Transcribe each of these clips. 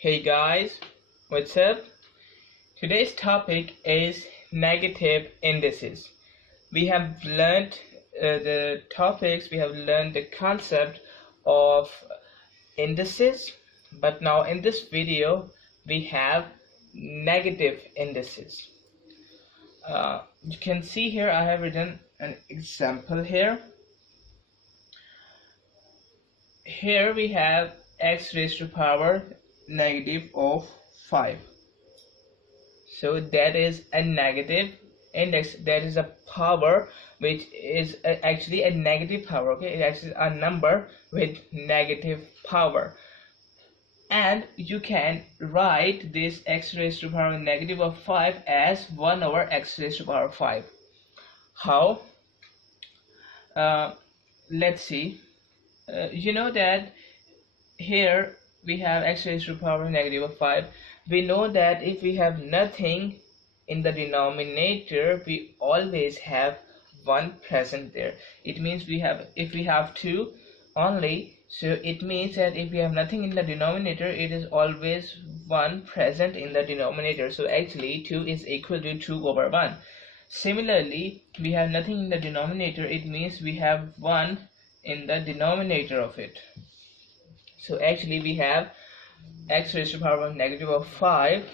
Hey guys, what's up? Today's topic is negative indices. We have learned we have learned the concept of indices, but now in this video we have negative indices. You can see here I have written an example here. Here we have x raised to power negative of 5. So that is a negative index, that is a power which is actually a negative power. Okay, it actually is a number with negative power, and you can write this x raised to power negative of 5 as 1 over x raised to power 5. How? Let's see. You know that here we have x raised to power negative of 5. We know that if we have nothing in the denominator, we always have 1 present there. It means if we have 2 only, so it means that if we have nothing in the denominator, it is always 1 present in the denominator. So actually 2 is equal to 2 over 1. Similarly, we have nothing in the denominator, it means we have 1 in the denominator of it. So actually we have x raised to power negative of 5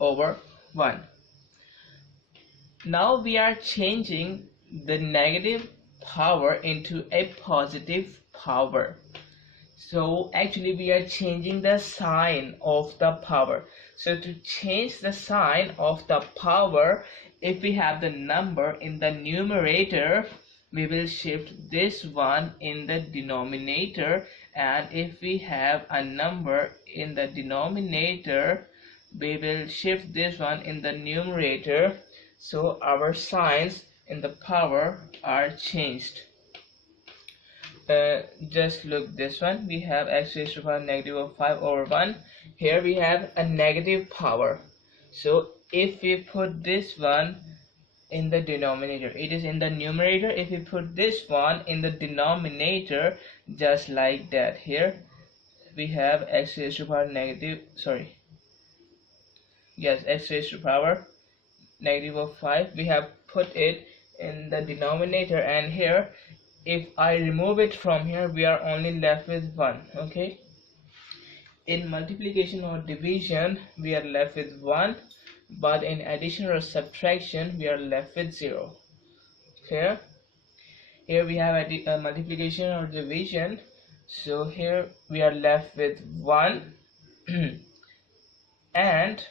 over 1. Now we are changing the negative power into a positive power. So actually we are changing the sign of the power. So to change the sign of the power, if we have the number in the numerator, we will shift this one in the denominator, and if we have a number in the denominator, we will shift this one in the numerator. So our signs in the power are changed. Just look this one, we have x raised to power negative of 5 over 1. Here we have a negative power. So if we put this one in the denominator, it is in the numerator. If we put this one in the denominator, just like that, here we have x raised to power x raised to power negative of 5. We have put it in the denominator, and here if I remove it from here, we are only left with 1. Okay, in multiplication or division we are left with 1, but in addition or subtraction we are left with 0. Here we have a multiplication or division, so here we are left with 1 and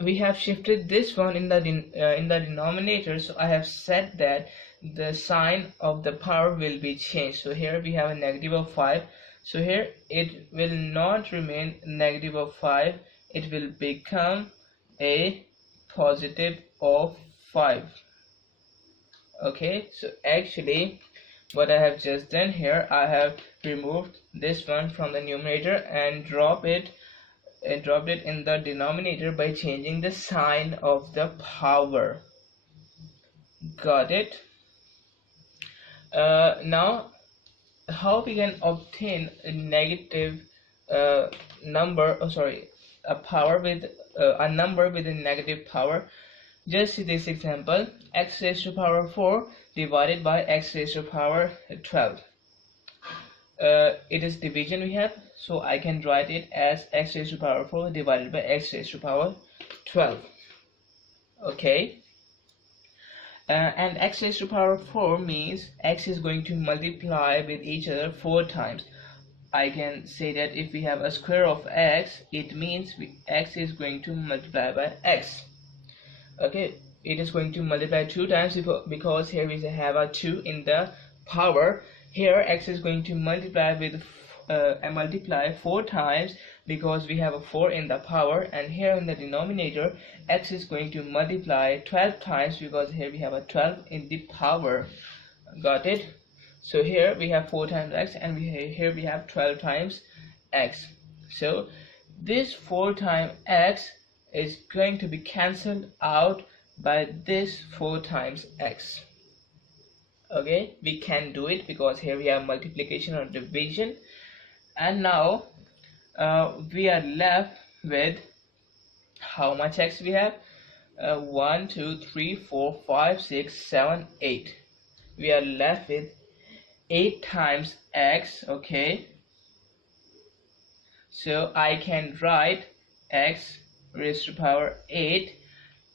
we have shifted this one in the denominator. So I have said that the sign of the power will be changed. So here we have a negative of 5, so here it will not remain negative of 5, it will become a positive of 5. Okay, so actually what I have just done here, I have removed this one from the numerator and dropped it in the denominator by changing the sign of the power. Got it? Now how we can obtain a negative a power with a number with a negative power? Just see this example, x raised to power 4 divided by x raised to power 12. It is division we have, so I can write it as x raised to power 4 divided by x raised to power 12. Okay, and x raised to power 4 means x is going to multiply with each other 4 times. I can say that if we have a square of x, it means x is going to multiply by x. Okay, it is going to multiply 2 times because here we have a 2 in the power. Here x is going to multiply with multiply 4 times because we have a 4 in the power, and here in the denominator x is going to multiply 12 times because here we have a 12 in the power. Got it? So here we have 4 times x, and here we have 12 times x. So this 4 times x is going to be cancelled out by this 4 times x. Okay, we can do it because here we have multiplication or division. And now we are left with how much x we have? 1 2 3 4 5 6 7 8. We are left with 8 times x. Okay, so I can write x raised to power 8.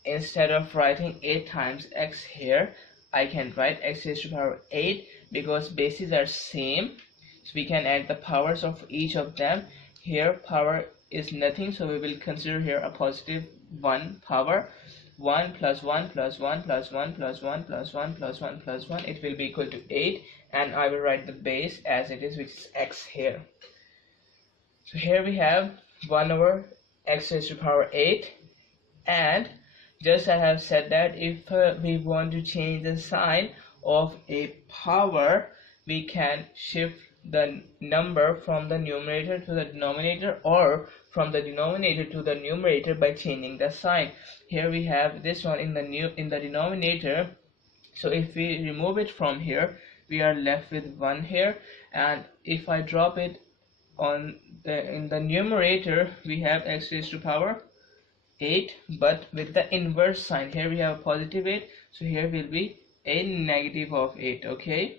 Instead of writing 8 times x here, I can write x raised to power 8 because bases are same, so we can add the powers of each of them. Here power is nothing, so we will consider here a positive 1 power. 1 plus 1 plus 1 plus 1 plus 1 plus 1 plus 1 plus 1, it will be equal to 8, and I will write the base as it is, which is x here. So here we have 1 over x raised to power 8, and just I have said that if we want to change the sign of a power, we can shift the number from the numerator to the denominator, or from the denominator to the numerator by changing the sign. Here we have this one in the denominator, so if we remove it from here, we are left with 1 here, and if I drop it on in the numerator, we have x raised to power 8, but with the inverse sign. Here we have a positive 8, so here will be a negative of 8. Okay,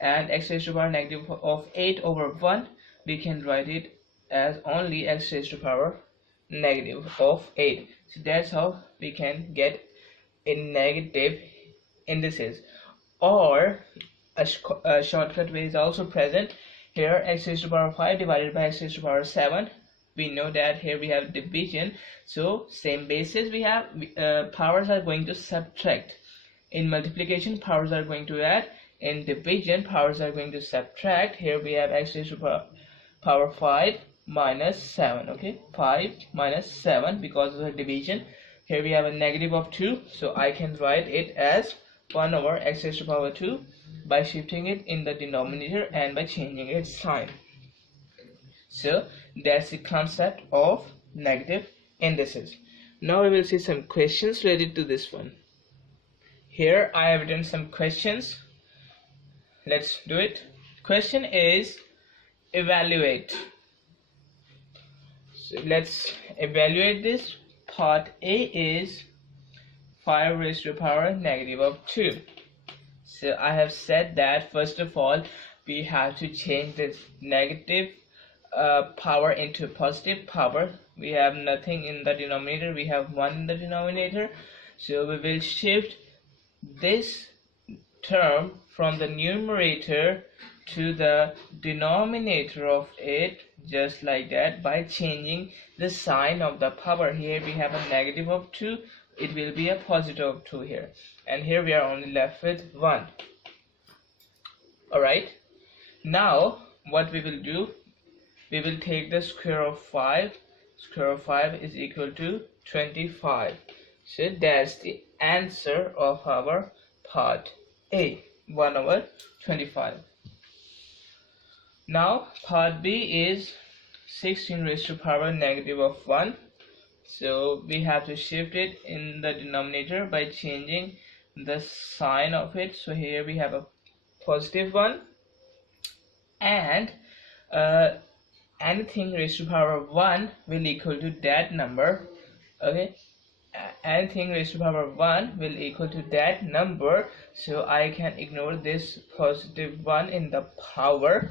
and x raised to power negative of 8 over 1, we can write it as only x raised to power negative of 8. So that's how we can get a negative indices. Or a shortcut way is also present. Here x raised to power 5 divided by x raised to power 7. We know that here we have division, so same basis we have, powers are going to subtract. In multiplication, powers are going to add. In division, powers are going to subtract. Here we have x raised to power 5 minus 7. Okay, 5 minus 7 because of the division. Here we have a negative of 2, so I can write it as 1 over x raised to power 2 by shifting it in the denominator and by changing its sign. So that's the concept of negative indices. Now we will see some questions related to this one. Here I have written some questions. Let's do it. Question is evaluate. So let's evaluate this. Part A is 5 raised to the power negative of 2. So I have said that first of all we have to change this negative power into positive power. We have nothing in the denominator, we have 1 in the denominator, so we will shift this term from the numerator to the denominator of it, just like that, by changing the sign of the power. Here we have a negative of 2, it will be a positive of 2 here, and here we are only left with 1. Alright, now what we will do, we will take the square of 5. Square of 5 is equal to 25. So that's the answer of our part A, 1 over 25. Now part B is 16 raised to power negative of 1. So we have to shift it in the denominator by changing the sign of it. So here we have a positive 1, and anything raised to power 1 will equal to that number. Okay, anything raised to power 1 will equal to that number, so I can ignore this positive 1 in the power.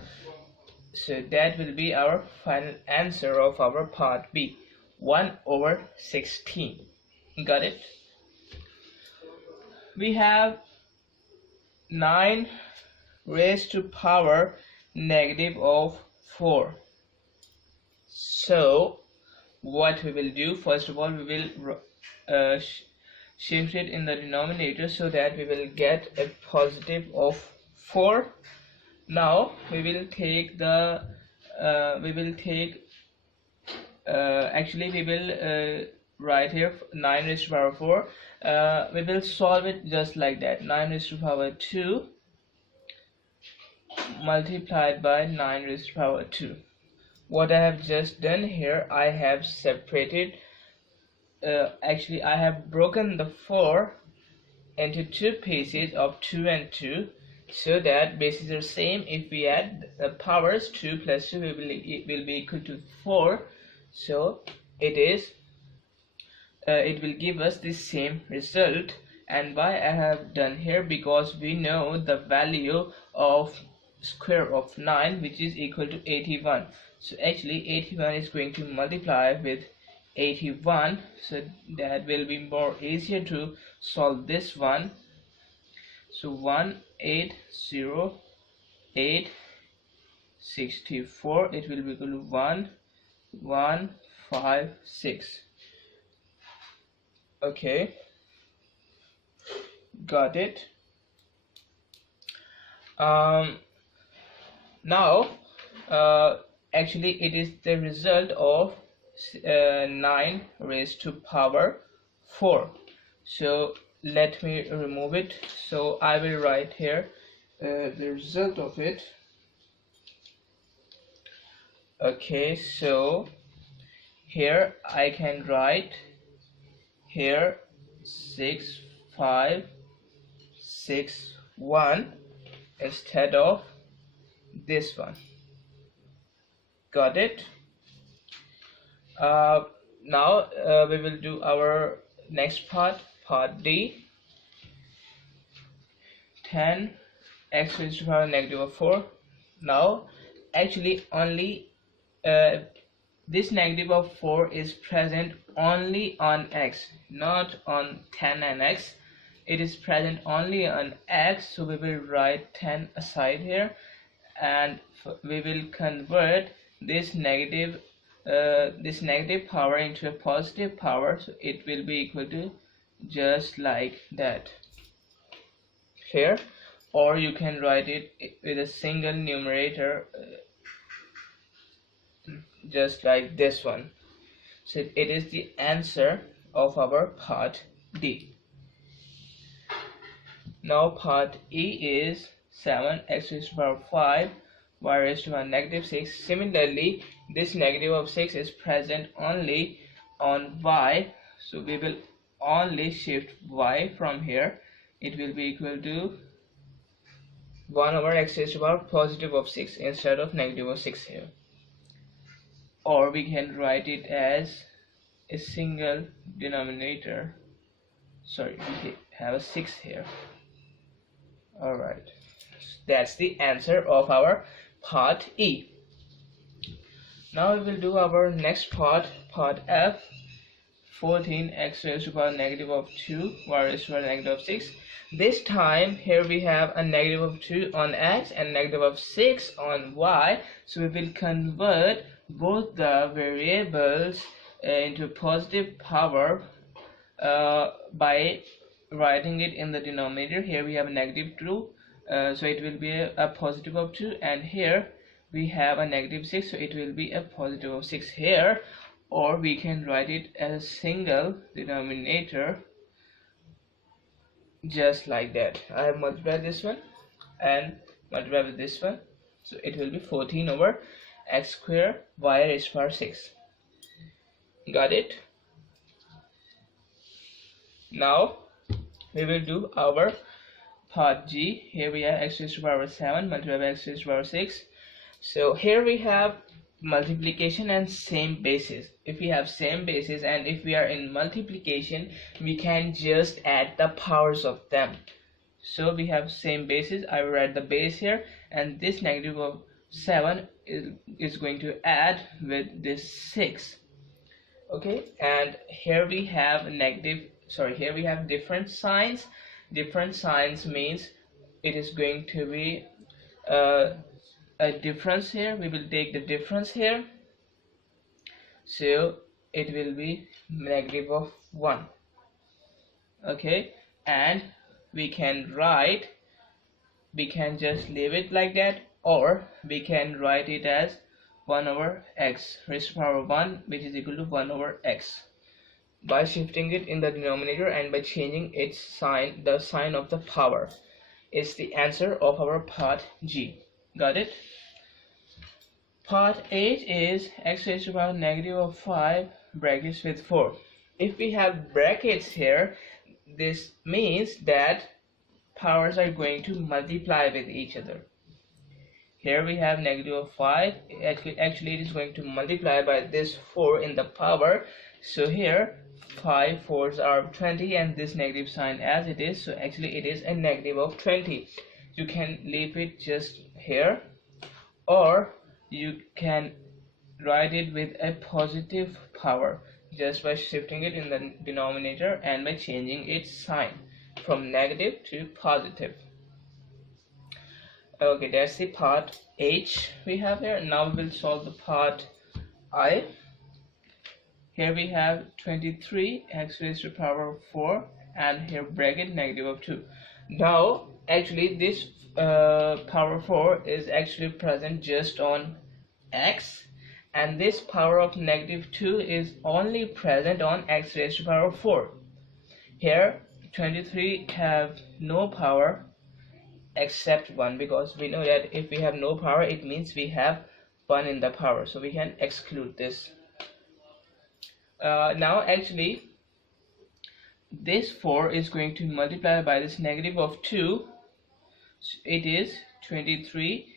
So that will be our final answer of our part B, 1 over 16. Got it? We have 9 raised to power negative of 4. So what we will do, first of all we will shift it in the denominator so that we will get a positive of 4. Now we will take the actually we will write here 9 raised to power 4. We will solve it just like that. 9 raised to power 2 multiplied by 9 raised to power 2. What I have just done here, I have separated, actually I have broken the 4 into 2 pieces of 2 and 2. so that bases are same. If we add the powers, 2 plus 2 will be equal to 4. So it will give us the same result. And why I have done here, because we know the value of square of 9, which is equal to 81. So actually 81 is going to multiply with 81, so that will be more easier to solve this one. So 180864, it will be equal to 1156. Okay, got it. Now actually it is the result of 9 raised to power 4. So let me remove it. So I will write here the result of it. Okay, so here I can write here 6561 instead of this one. Got it? Now we will do our next part D. 10 x raised to the power negative 4. Now actually only this negative of 4 is present only on x, not on 10 and x. It is present only on x, so we will write 10 aside here, and we will convert this negative power into a positive power, so it will be equal to just like that here. Or you can write it with a single numerator, just like this one. So it is the answer of our part D. Now part E is 7 x raised to the power 5 y raised to the power negative 6. Similarly, this negative of 6 is present only on y, so we will only shift y from here. It will be equal to 1 over x raised to the power positive of 6 instead of negative of 6 here. Or we can write it as a single denominator. Sorry, we have a 6 here. Alright, that's the answer of our part E. Now we will do our next part F. 14 x raised to the power negative of 2 y raised to the power negative of 6. This time here we have a negative of 2 on x and negative of 6 on y, so we will convert both the variables into positive power by writing it in the denominator. Here we have a negative 2, so it will be a positive of 2, and here we have a negative 6, so it will be a positive of 6 here. Or we can write it as a single denominator, just like that. I have multiplied this one and multiplied with this one, so it will be 14 over x square y raised to the power 6. Got it? Now we will do our part G. Here we have x raised to the power 7 multiplied by x raised to the power 6. So here we have multiplication and same basis. If we have same basis and if we are in multiplication, we can just add the powers of them. So we have same basis. I will write the base here, and this negative of 7 is going to add with this 6. Okay, and here we have here we have different signs. Different signs means it is going to be a difference here. We will take the difference here, so it will be negative of 1. Okay, and we can just leave it like that, or we can write it as 1 over x raised to the power 1, which is equal to 1 over x, by shifting it in the denominator and by changing its sign, the sign of the power. Is the answer of our part G. Got it? Part H is x raised to the power negative of 5 brackets with 4. If we have brackets here, this means that powers are going to multiply with each other. Here we have negative of 5. Actually it is going to multiply by this 4 in the power. So here 5 4s are 20 and this negative sign as it is. So actually it is a negative of 20. You can leave it just here, or you can write it with a positive power just by shifting it in the denominator and by changing its sign from negative to positive. Okay, that's the part H we have here. Now we will solve the part I. Here we have 23 x raised to the power 4 and here bracket negative of 2. Now actually this power 4 is actually present just on x, and this power of negative 2 is only present on x raised to the power 4. Here 23 have no power except 1, because we know that if we have no power it means we have 1 in the power, so we can exclude this. Now actually this 4 is going to multiply by this negative of 2. So it is 23,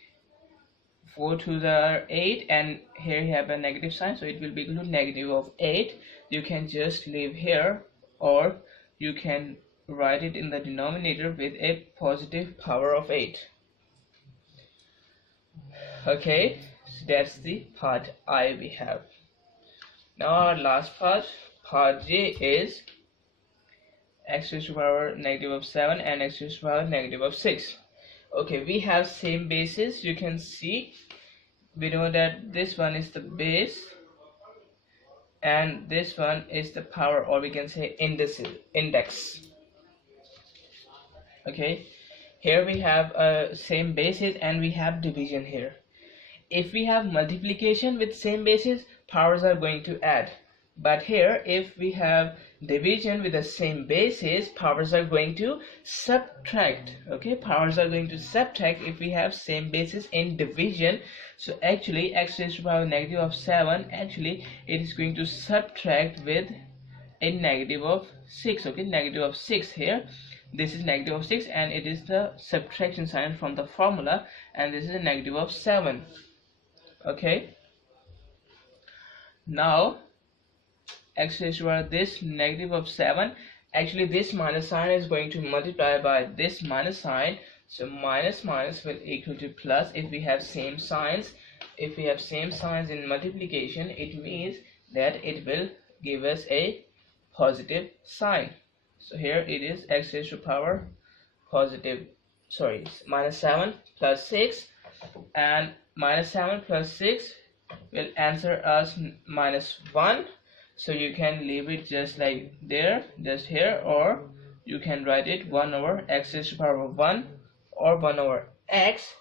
4 to the 8, and here you have a negative sign, so it will be equal to negative of 8. You can just leave here, or you can write it in the denominator with a positive power of 8. Okay, so that's the part I we have. Now our last part J, is x raised to the power negative of 7 and x raised to the power negative of 6. Okay, we have same bases. You can see we know that this one is the base and this one is the power, or we can say index. Okay, here we have same bases and we have division here. If we have multiplication with same bases, powers are going to add, but here if we have division with the same bases, powers are going to subtract. Okay, powers are going to subtract if we have same bases in division. So actually x raised to the power negative of 7, actually it is going to subtract with a negative of 6. Okay, negative of 6 here. This is negative of 6 and it is the subtraction sign from the formula, and this is a negative of 7. Okay, now x raised to the power this negative of 7, actually this minus sign is going to multiply by this minus sign, so minus minus will equal to plus. If we have same signs, in multiplication, it means that it will give us a positive sign. So here it is x raised to the power minus 7 plus 6, and minus 7 plus 6 will answer us minus 1. So you can leave it just like there, just here, or you can write it 1 over x raised to the power 1 or 1 over x,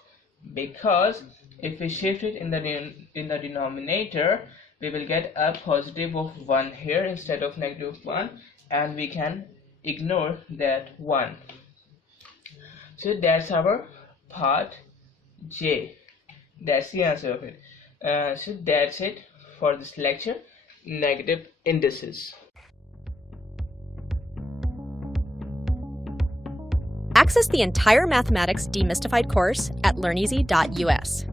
because if we shift it in the denominator, we will get a positive of 1 here instead of negative 1, and we can ignore that 1. So that's our part J. That's the answer of it. So that's it for this lecture, negative indices. Access the entire Mathematics Demystified course at learneasy.us.